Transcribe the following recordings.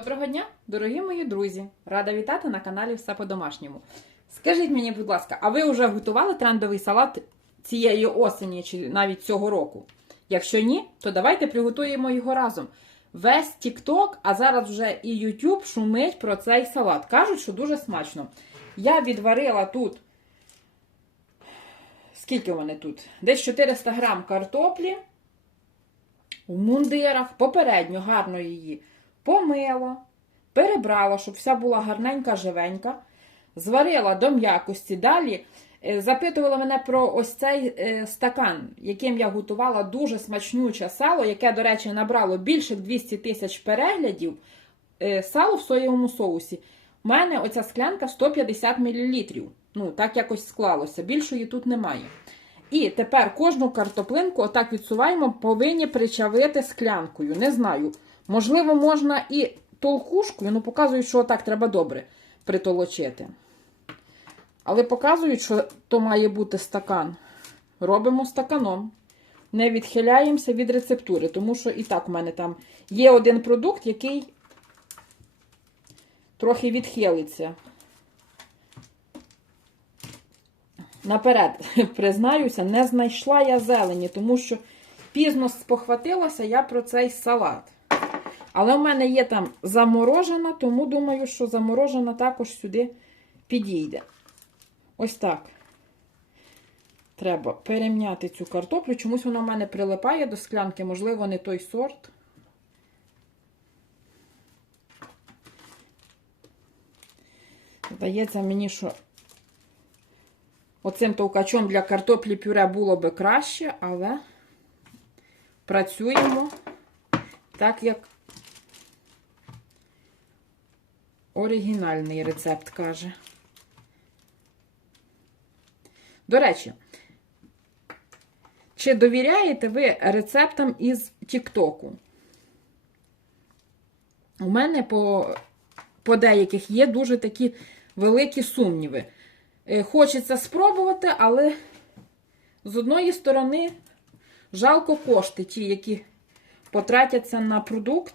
Доброго дня, дорогі мої друзі! Рада вітати на каналі Все по-домашньому. Скажіть мені, будь ласка, а ви вже готували трендовий салат цієї осені чи навіть цього року? Якщо ні, то давайте приготуємо його разом. Весь TikTok, а зараз вже і YouTube шумить про цей салат. Кажуть, що дуже смачно. Я відварила тут. Скільки вони тут? Десь 400 грам картоплі в мундирах. Попередньо гарно її помила, перебрала, щоб вся була гарненька, живенька, зварила до м'якості. Далі е, запитувала мене про ось цей е, стакан, яким я готувала дуже смачнюче сало, яке, до речі, набрало більше 200 тисяч переглядів. Е, Сало в соєвому соусі. У мене оця склянка 150 мл. Ну, так якось склалося. Більшої тут немає. І тепер кожну картоплинку, отак відсуваємо, повинні причавити склянкою. Не знаю. Можливо, можна і толкушкою, ну показують, що отак треба добре притолочити. Але показують, що то має бути стакан. Робимо стаканом. Не відхиляємося від рецептури, тому що і так у мене там є один продукт, який трохи відхилиться. Наперед, признаюся, не знайшла я зелені, тому що пізно спохватилася я про цей салат. Але в мене є там заморожена, тому думаю, що заморожена також сюди підійде. Ось так. Треба перемняти цю картоплю. Чомусь вона в мене прилипає до склянки, можливо, не той сорт. Здається мені, що оцим товкачом для картоплі пюре було би краще, але працюємо так, як оригінальний рецепт каже. До речі, чи довіряєте ви рецептам із Тіктоку? У мене по, по деяких є дуже такі великі сумніви. Е, Хочеться спробувати, але з одної сторони жалко кошти, ті, які потратяться на продукт,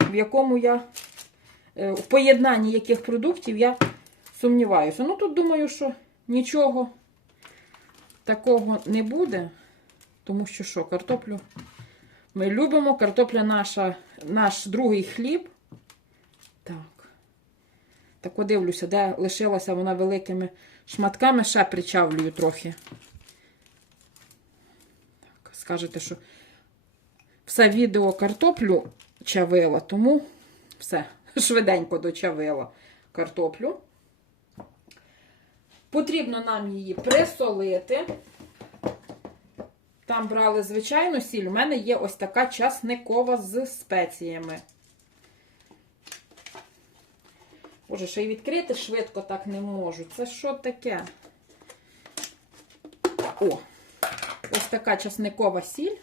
в якому я в поєднанні яких продуктів я сумніваюся. Ну, тут думаю, що нічого такого не буде, тому що що, картоплю ми любимо, картопля наша, наш другий хліб. Так. Так подивлюся, де лишилася вона великими шматками, ще причавлюю трохи. Так, скажете, що все відео картоплю чавила, тому все, швиденько дочавила картоплю. Потрібно нам її присолити. Там брали звичайну сіль. У мене є ось така часникова з спеціями. Боже, ще й відкрити швидко так не можу. Це що таке? О, ось така часникова сіль.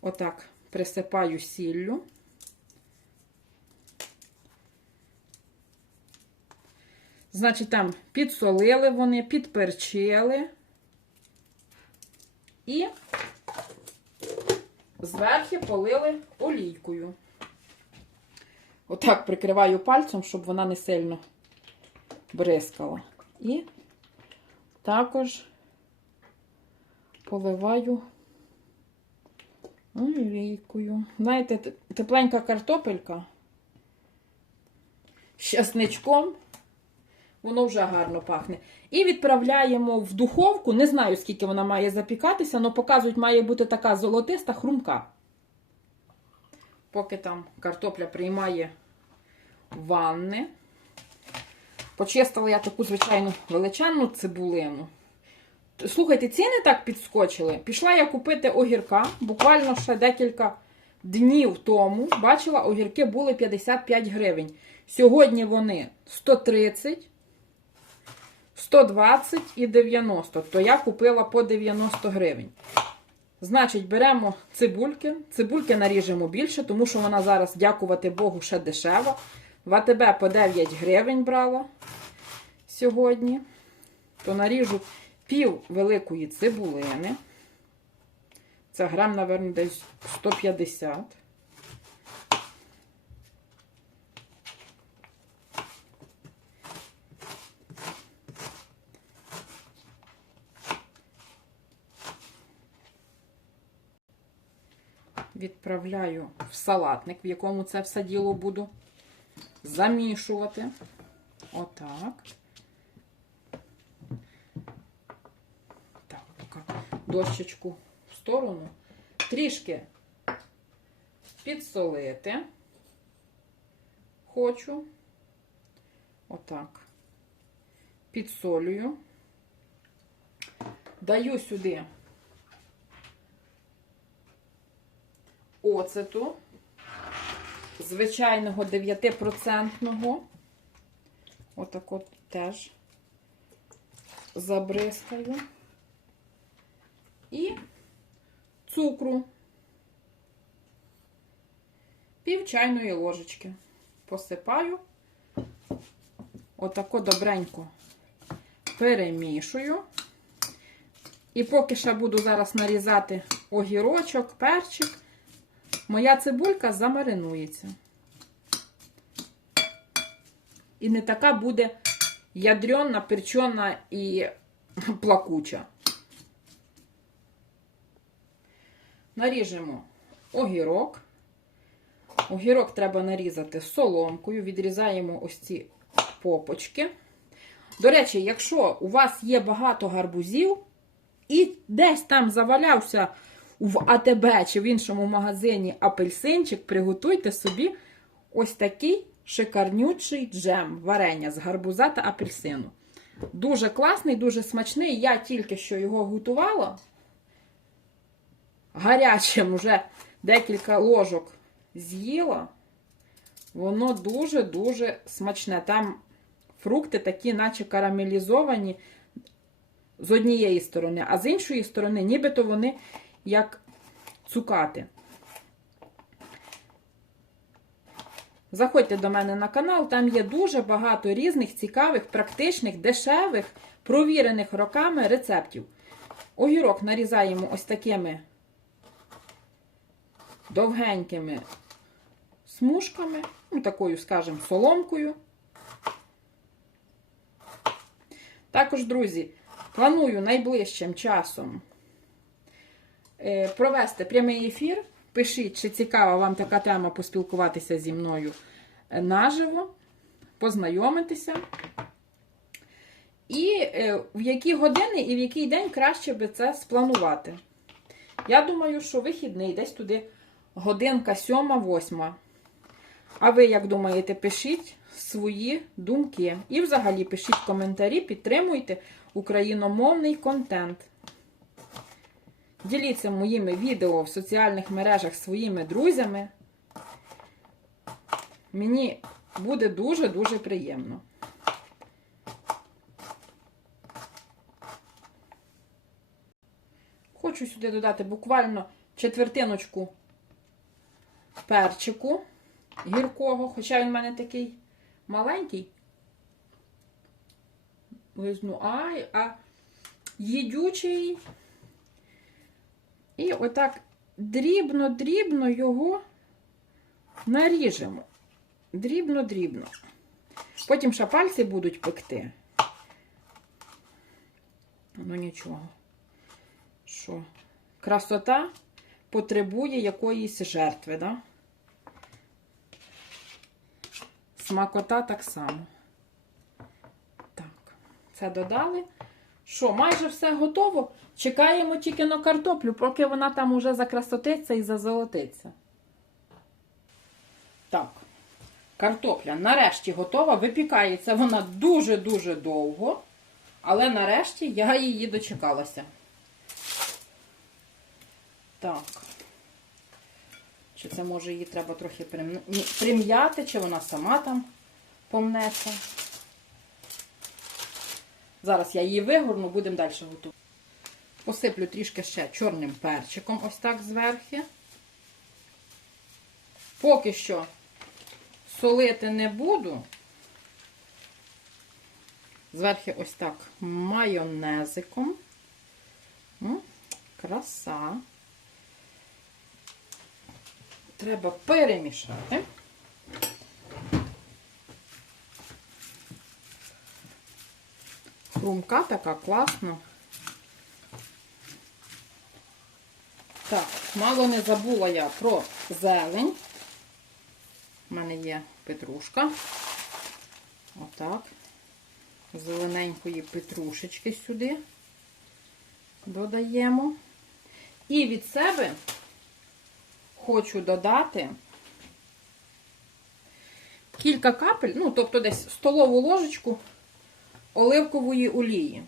Отак присипаю сіллю. Значить, там підсолили вони, підперчили. І зверху полили олійкою. Отак прикриваю пальцем, щоб вона не сильно бризкала. І також поливаю олійкою. Знаєте, тепленька картопелька з часничком. Воно вже гарно пахне. І відправляємо в духовку. Не знаю, скільки вона має запікатися, але показують, має бути така золотиста хрумка. Поки там картопля приймає ванни. Почистила я таку, звичайну, величезну цибулину. Слухайте, ціни так підскочили. Пішла я купити огірка. Буквально ще декілька днів тому. Бачила, огірки були 55 гривень. Сьогодні вони 130. 120 і 90, то я купила по 90 гривень. Значить, беремо цибульки. Цибульки наріжемо більше, тому що вона зараз, дякувати Богу, ще дешева. В АТБ по 9 гривень брала сьогодні. То наріжу пів великої цибулини. Це грам, мабуть, десь 150. Відправляю в салатник, в якому це все діло буду замішувати. Отак. Так, поки дощечку в сторону. Трішки підсолити. Хочу. Отак. Підсолюю. Даю сюди оцету звичайного 9%. Отак от теж забризкаю. І цукру. Пів чайної ложечки. Посипаю. Отако добренько перемішую. І поки ще буду зараз нарізати огірочок, перчик, моя цибулька замаринується. І не така буде ядрена, перчена і плакуча. Наріжемо огірок. Огірок треба нарізати соломкою, відрізаємо ось ці попочки. До речі, якщо у вас є багато гарбузів, і десь там завалявся в АТБ чи в іншому магазині апельсинчик, приготуйте собі ось такий шикарнючий джем варення з гарбуза та апельсину. Дуже класний, дуже смачний. Я тільки що його готувала. Гарячим вже декілька ложок з'їла. Воно дуже-дуже смачне. Там фрукти такі, наче карамелізовані з однієї сторони, а з іншої сторони, нібито вони як цукати. Заходьте до мене на канал, там є дуже багато різних цікавих, практичних, дешевих, провірених роками рецептів. Огірок нарізаємо ось такими довгенькими смужками, ну, такою, скажімо, соломкою. Також, друзі, планую найближчим часом провести прямий ефір. Пишіть, чи цікава вам така тема поспілкуватися зі мною е, наживо, познайомитися. І е, в які години і в який день краще би це спланувати. Я думаю, що вихідний десь туди годинка сьома-восьма. А ви, як думаєте, пишіть свої думки. І взагалі пишіть коментарі, підтримуйте україномовний контент. Діліться моїми відео в соціальних мережах своїми друзями. Мені буде дуже-дуже приємно. Хочу сюди додати буквально четвертиночку перчику гіркого, хоча він в мене такий маленький. Візьму, ай, а їдючий. І отак дрібно-дрібно його наріжемо. Дрібно-дрібно. Потім ще пальці будуть пекти. Ну нічого. Що? Красота потребує якоїсь жертви, да? Смакота так само. Так, це додали. Що, майже все готово. Чекаємо тільки на картоплю, поки вона там уже закрасотиться і зазолотиться. Так, картопля нарешті готова. Випікається вона дуже-дуже довго. Але нарешті я її дочекалася. Так. Чи це може її треба трохи прим- прим'яти, чи вона сама там помнеться. Зараз я її вигорну, будемо далі готувати. Посиплю трішки ще чорним перчиком, ось так зверху. Поки що солити не буду. Зверху ось так майонезиком. М, Краса. Треба перемішати. Хрумка така класна. Так, мало не забула я про зелень. У мене є петрушка. Отак. Зелененької петрушечки сюди додаємо. І від себе хочу додати кілька капель, ну, тобто десь столову ложечку оливкової олії.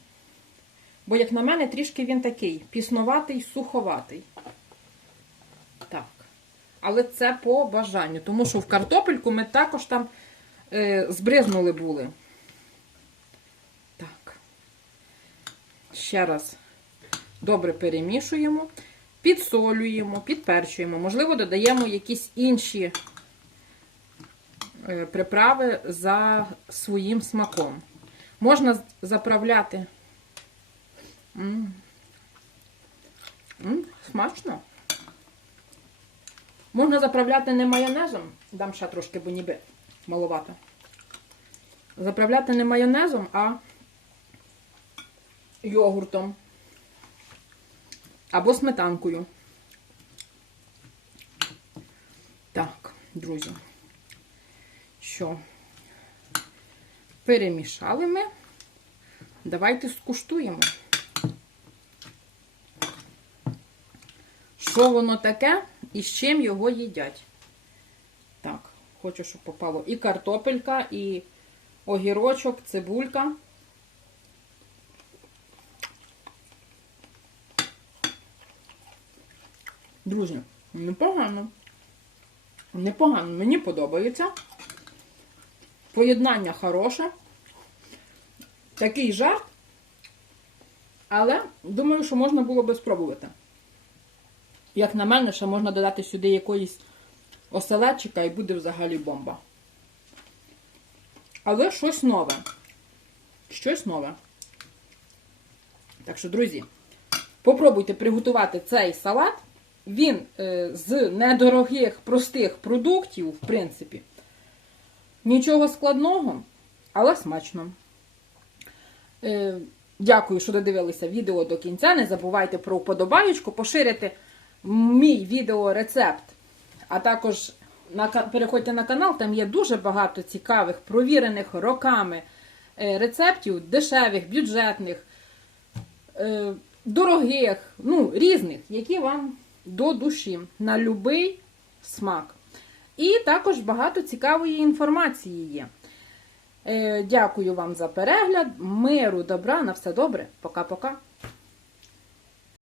Бо, як на мене, трішки він такий піснуватий, суховатий. Так. Але це по бажанню, тому що в картопельку ми також там е, збризнули були. Так. Ще раз добре перемішуємо, підсолюємо, підперчуємо. Можливо, додаємо якісь інші е, приправи за своїм смаком. Можна заправляти. М. М, смачно. Можна заправляти не майонезом, дам ще трошки, бо ніби маловато. Заправляти не майонезом, а йогуртом або сметанкою. Так, друзі. Що? Перемішали ми. Давайте скуштуємо. Що воно таке і з чим його їдять? Так, хочу, щоб попало і картопелька, і огірочок, цибулька. Друзі, непогано. Непогано, мені подобається. Поєднання хороше. Такий жарт. Але думаю, що можна було би спробувати. Як на мене, ще можна додати сюди якоїсь оселедчика і буде взагалі бомба. Але щось нове. Щось нове. Так що, друзі, попробуйте приготувати цей салат. Він е, з недорогих, простих продуктів, в принципі. Нічого складного, але смачно. Е, дякую, що додивилися відео до кінця. Не забувайте про вподобаєчку, поширити мій відеорецепт. А також переходьте на канал, там є дуже багато цікавих, провірених роками е, рецептів, дешевих, бюджетних, е, дорогих, ну, різних, які вам до душі на любий смак. І також багато цікавої інформації є. Е, Дякую вам за перегляд. Миру, добра, на все добре. Пока-пока.